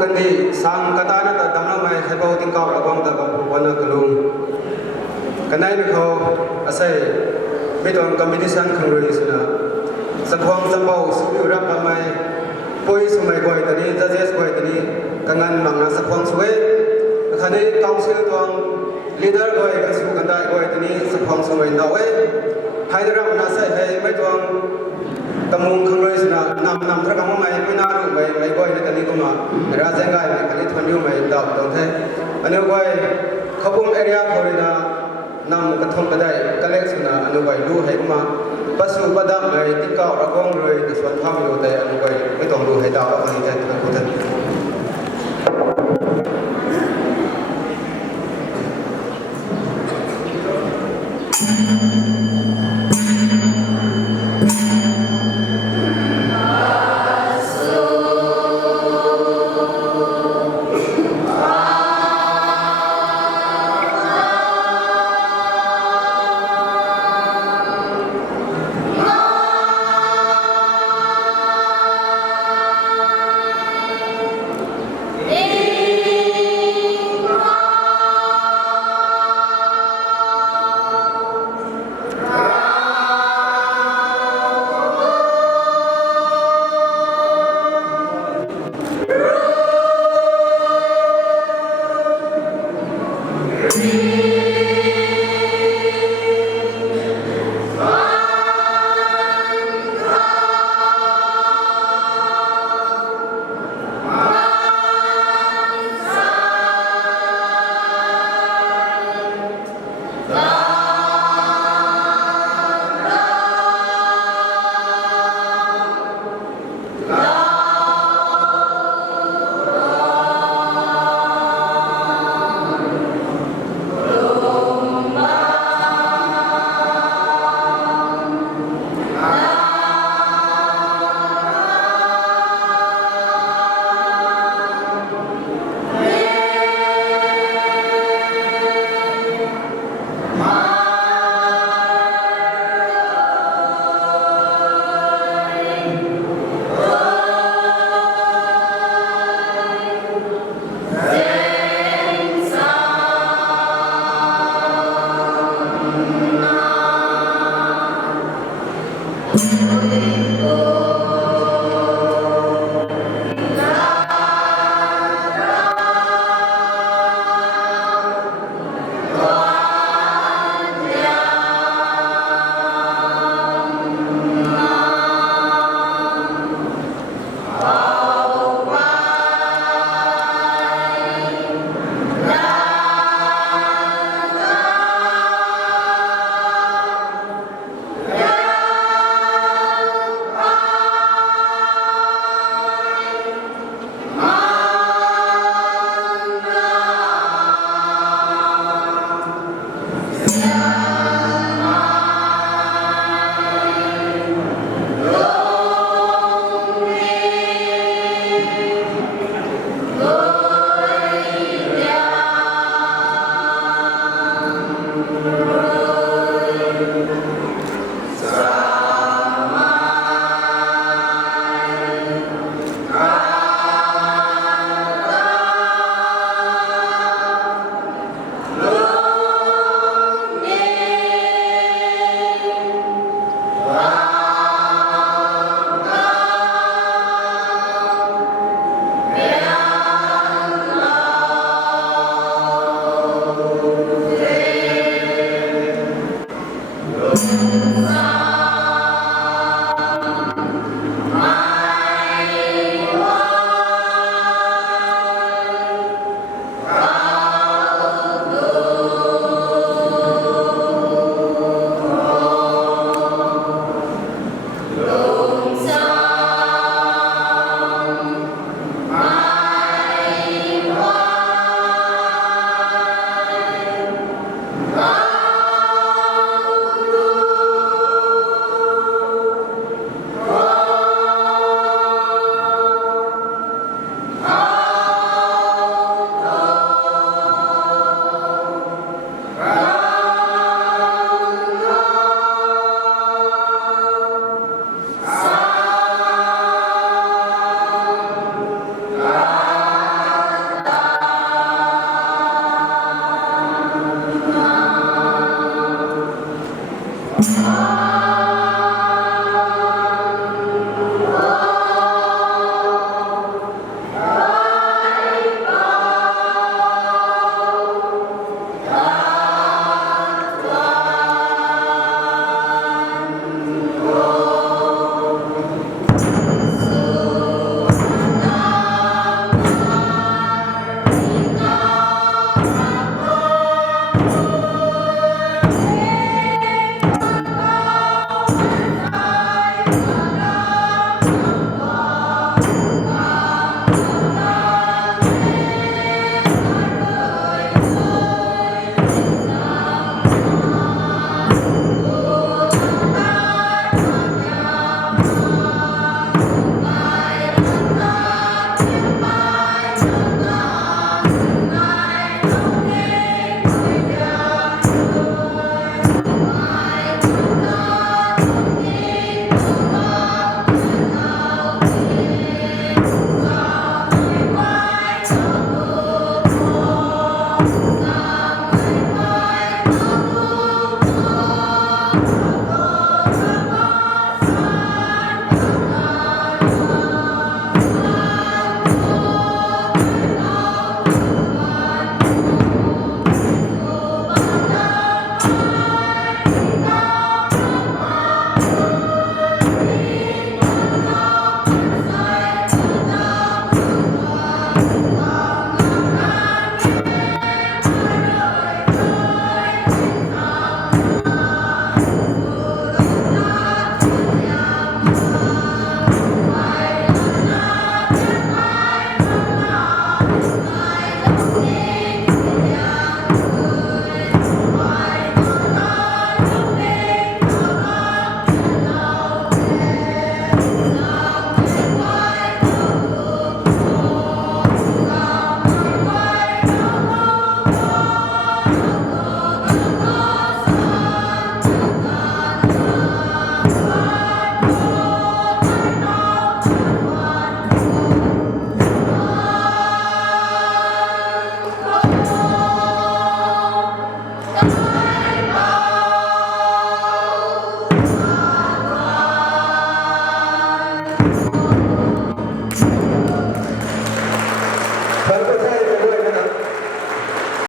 กันดีสังกตานะตะดังละไม่ให้เบาติงก้าวระวังตะกับวันนักลุงกันได้เนี่ยเขาอาศัยไม่ต้องคอมเพติชันขังเลยสินะสักวันสักเบาสุดรับทำไมปุ้ยสมัยก่อนตอนนี้จะเจสก่อนตอนนี้กันงานบางนักสักวันสวยคันนี้กองเชียร์ตัวลีดเดอร์ก่อนกันสู้กันได้ก่อนตอนนี้สักวันสวยเอาไว้ให้ได้รับนาใส่ให้ไม่ต้องกำมุงขังเลยสินะนำทรัพย์ของไม่น่ารู้ไม่ก่อนในตอนนี้ก็มาราชการไม่คันนี้ทนอยู่ไม่ดาวตรงเท่อันนี้ก่อนเขาพุ่งเอเรียเขาเลยนะนำกระทงกระไดกระเล็กสินะอันนี้ก่อนดูให้มาปัสสุบัดดำเลยที่เก่าระกงเลยในส่วนทำอยู่แต่อันนี้ก่อนไม่ต้องดูให้ดาวอันนี้แต่ทุกคน